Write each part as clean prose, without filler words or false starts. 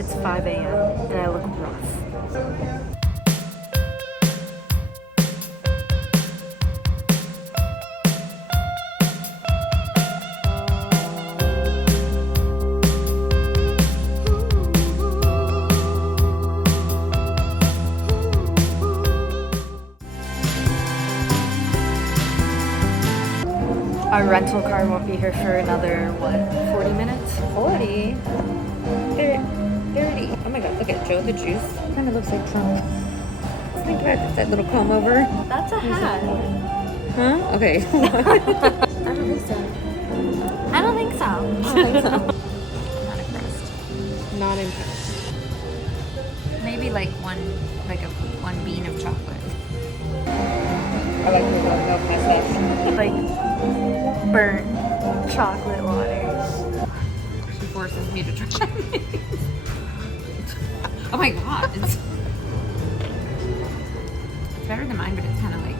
It's 5 a.m. and I look rough. Our rental car won't be here for another, what, 40 minutes? 40? 30. Oh my god, look at Joe the Juice. Kind of looks like Trump. Think about that little comb over. That's a hat. Huh? Okay. I don't think so. I don't think so. I don't think so. Not impressed. Not impressed. Maybe like one bean of chocolate. I like the milk mustache. Like burnt chocolate water. She forces me to try these. Oh my god. It's better than mine, but it's kind of like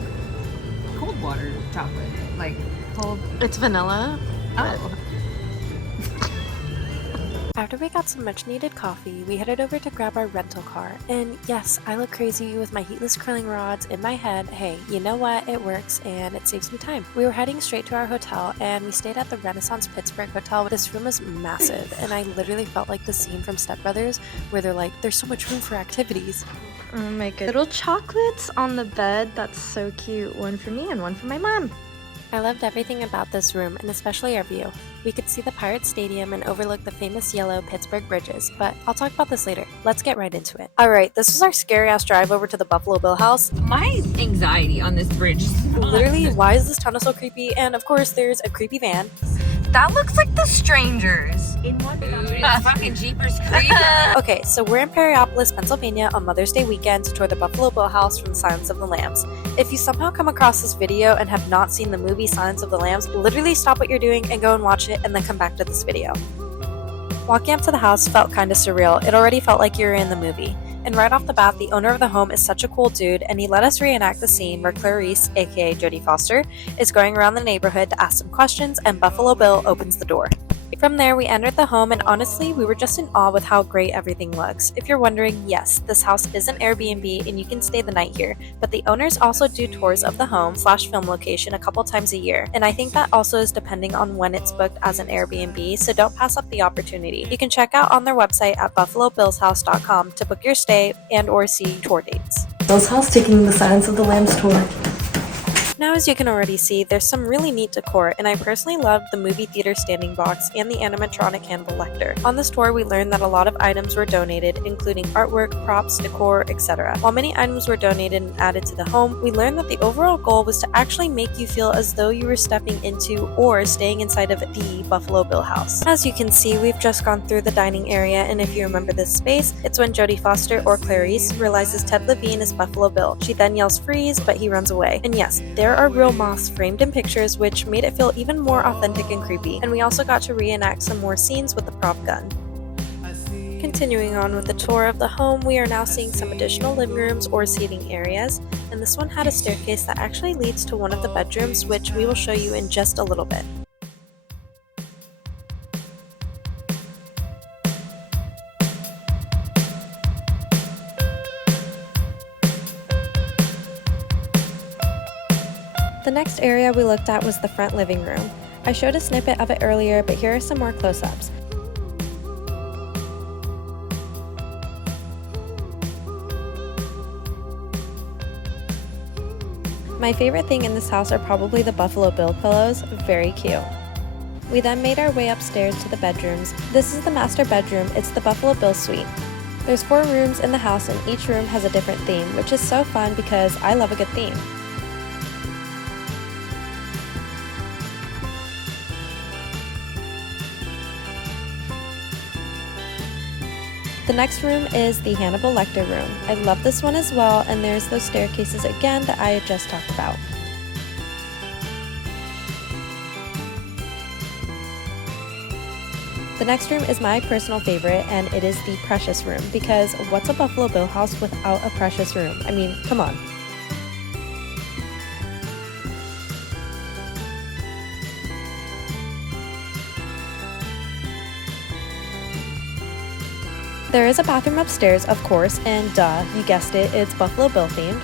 cold water chocolate. Like cold. It's vanilla. Oh. After we got some much needed coffee, we headed over to grab our rental car. And yes, I look crazy with my heatless curling rods in my head. Hey, you know what? It works and it saves me time. We were heading straight to our hotel and we stayed at the Renaissance Pittsburgh Hotel. This room was massive and I literally felt like the scene from Step Brothers where they're like, there's so much room for activities. Oh my god. Little chocolates on the bed. That's so cute. One for me and one for my mom. I loved everything about this room, and especially our view. We could see the Pirates Stadium and overlook the famous yellow Pittsburgh bridges, but I'll talk about this later. Let's get right into it. Alright, this was our scary-ass drive over to the Buffalo Bill house. My anxiety on this bridge. Literally, why is this tunnel so creepy? And of course, there's a creepy van. That looks like The Strangers. In what? It's fucking Jeepers Creepers. Okay, so we're in Perryopolis, Pennsylvania on Mother's Day weekend to tour the Buffalo Bill house from Silence of the Lambs. If you somehow come across this video and have not seen the movie Silence of the Lambs, literally stop what you're doing and go and watch it and then come back to this video. Walking up to the house felt kinda surreal. It already felt like you were in the movie. And right off the bat, the owner of the home is such a cool dude, and he let us reenact the scene where Clarice, aka Jodie Foster, is going around the neighborhood to ask some questions, and Buffalo Bill opens the door. From there, we entered the home, and honestly, we were just in awe with how great everything looks. If you're wondering, yes, this house is an Airbnb, and you can stay the night here, but the owners also do tours of the home/film location a couple times a year, and I think that also is depending on when it's booked as an Airbnb, so don't pass up the opportunity. You can check out on their website at buffalobillshouse.com to book your stay and or see tour dates. Bill's house taking the Silence of the Lambs tour. Now, as you can already see, there's some really neat decor, and I personally loved the movie theater standing box and the animatronic Hannibal Lecter. On this tour, we learned that a lot of items were donated, including artwork, props, decor, etc. While many items were donated and added to the home, we learned that the overall goal was to actually make you feel as though you were stepping into or staying inside of the Buffalo Bill house. As you can see, we've just gone through the dining area, and if you remember this space, it's when Jodie Foster, or Clarice, realizes Ted Levine is Buffalo Bill. She then yells freeze, but he runs away. And yes, there are real moths framed in pictures, which made it feel even more authentic and creepy, and we also got to reenact some more scenes with the prop gun. Continuing on with the tour of the home, we are now seeing some additional living rooms or seating areas, and this one had a staircase that actually leads to one of the bedrooms, which we will show you in just a little bit. The next area we looked at was the front living room. I showed a snippet of it earlier, but here are some more close-ups. My favorite thing in this house are probably the Buffalo Bill pillows, very cute. We then made our way upstairs to the bedrooms. This is the master bedroom, it's the Buffalo Bill suite. There's 4 rooms in the house and each room has a different theme, which is so fun because I love a good theme. The next room is the Hannibal Lecter room. I love this one as well, and there's those staircases again that I had just talked about. The next room is my personal favorite, and it is the Precious room, because what's a Buffalo Bill house without a Precious room? I mean, come on. There is a bathroom upstairs, of course, and duh, you guessed it, it's Buffalo Bill themed.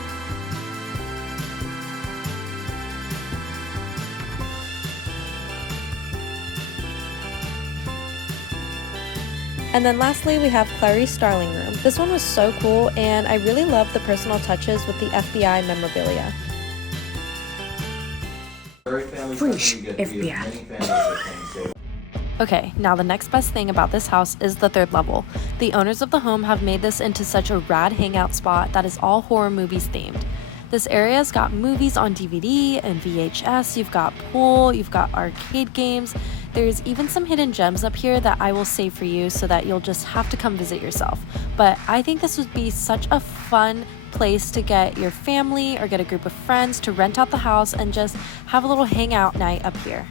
And then lastly, we have Clarice Starling room. This one was so cool, and I really loved the personal touches with the FBI memorabilia. Fresh FBI. Okay, now the next best thing about this house is the third level. The owners of the home have made this into such a rad hangout spot that is all horror movies themed. This area's got movies on DVD and VHS, you've got pool, you've got arcade games. There's even some hidden gems up here that I will save for you so that you'll just have to come visit yourself. But I think this would be such a fun place to get your family or get a group of friends to rent out the house and just have a little hangout night up here.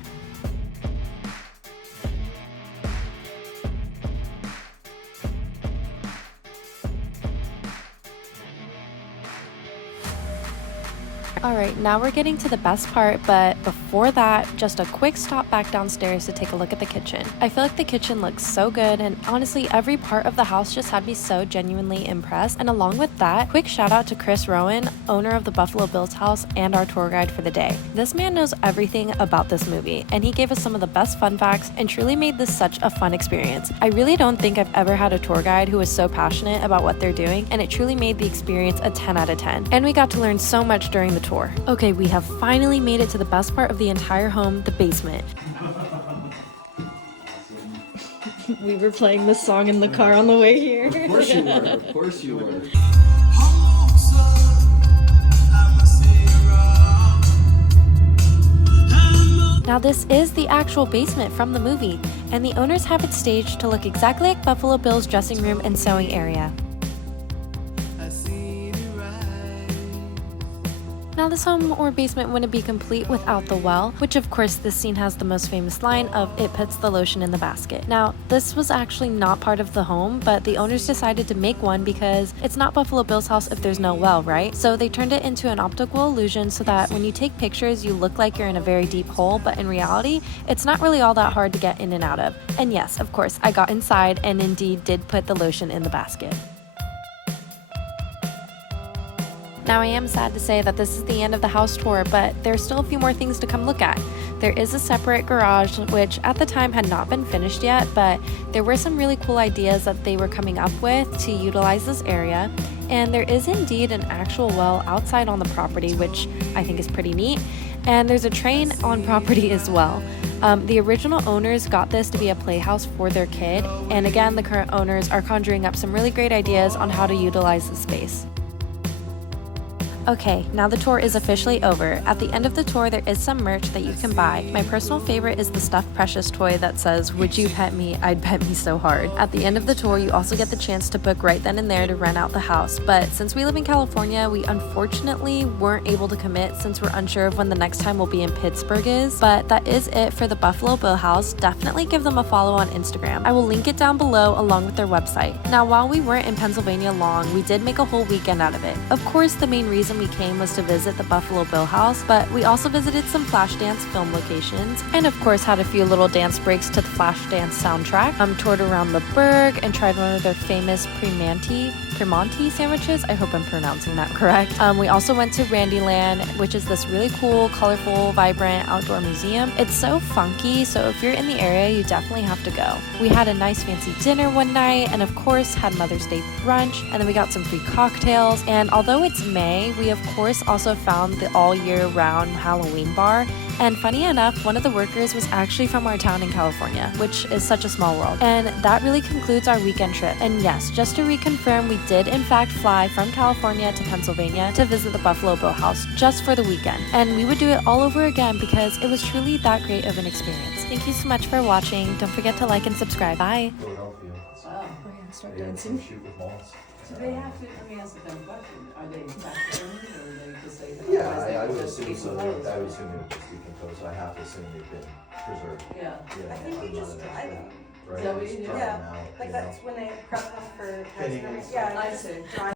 Alright, now we're getting to the best part, but before that, just a quick stop back downstairs to take a look at the kitchen. I feel like the kitchen looks so good, and honestly, every part of the house just had me so genuinely impressed. And along with that, quick shout out to Chris Rowan, owner of the Buffalo Bills house and our tour guide for the day. This man knows everything about this movie, and he gave us some of the best fun facts and truly made this such a fun experience. I really don't think I've ever had a tour guide who was so passionate about what they're doing, and it truly made the experience a 10 out of 10. And we got to learn so much during the tour. Okay, we have finally made it to the best part of the entire home, the basement. We were playing this song in the car on the way here. Of course you were, of course you were. Now this is the actual basement from the movie, and the owners have it staged to look exactly like Buffalo Bill's dressing room and sewing area. Now this home or basement wouldn't be complete without the well, which of course this scene has the most famous line of "it puts the lotion in the basket." Now this was actually not part of the home, but the owners decided to make one because it's not Buffalo Bill's house if there's no well, right? So they turned it into an optical illusion so that when you take pictures you look like you're in a very deep hole, but in reality it's not really all that hard to get in and out of. And yes, of course, I got inside and indeed did put the lotion in the basket. Now I am sad to say that this is the end of the house tour, but there's still a few more things to come look at. There is a separate garage, which at the time had not been finished yet, but there were some really cool ideas that they were coming up with to utilize this area. And there is indeed an actual well outside on the property, which I think is pretty neat. And there's a train on property as well. The original owners got this to be a playhouse for their kid, and again, the current owners are conjuring up some really great ideas on how to utilize the space. Okay, now the tour is officially over. At the end of the tour, there is some merch that you can buy. My personal favorite is the stuffed Precious toy that says, "Would you pet me? I'd pet me so hard." At the end of the tour, you also get the chance to book right then and there to rent out the house. But since we live in California, we unfortunately weren't able to commit since we're unsure of when the next time we'll be in Pittsburgh is. But that is it for the Buffalo Bill House. Definitely give them a follow on Instagram. I will link it down below along with their website. Now, while we weren't in Pennsylvania long, we did make a whole weekend out of it. Of course, the main reason we came was to visit the Buffalo Bill House, but we also visited some Flashdance film locations, and of course had a few little dance breaks to the Flashdance soundtrack. Toured around the Burg and tried one of their famous Primanti sandwiches. I hope I'm pronouncing that correct. We also went to Randyland, which is this really cool, colorful, vibrant outdoor museum. It's so funky, so if you're in the area, you definitely have to go. We had a nice fancy dinner one night, and of course had Mother's Day brunch, and then we got some free cocktails. And although it's May, we of course also found the all year round Halloween bar. And funny enough, one of the workers was actually from our town in California, which is such a small world. And that really concludes our weekend trip. And yes, just to reconfirm, we did in fact fly from California to Pennsylvania to visit the Buffalo Bill House just for the weekend. And we would do it all over again because it was truly that great of an experience. Thank you so much for watching. Don't forget to like and subscribe. Bye. Philadelphia. Wow, we're gonna start They dancing. shoot with malls. So they have to, let me ask a dumb question, are they backburned or are they just say? Yeah, otherwise they I would just assume keep so. closed? I would assume they would just decompose. I have to assume they've been preserved. Yeah. Yeah, I think we I'm not just an dry expert. them. Right, Is that what just you do? dry Yeah, them out, like you that's know. when they prep them for Pinning testing. and Yeah, I just see. dry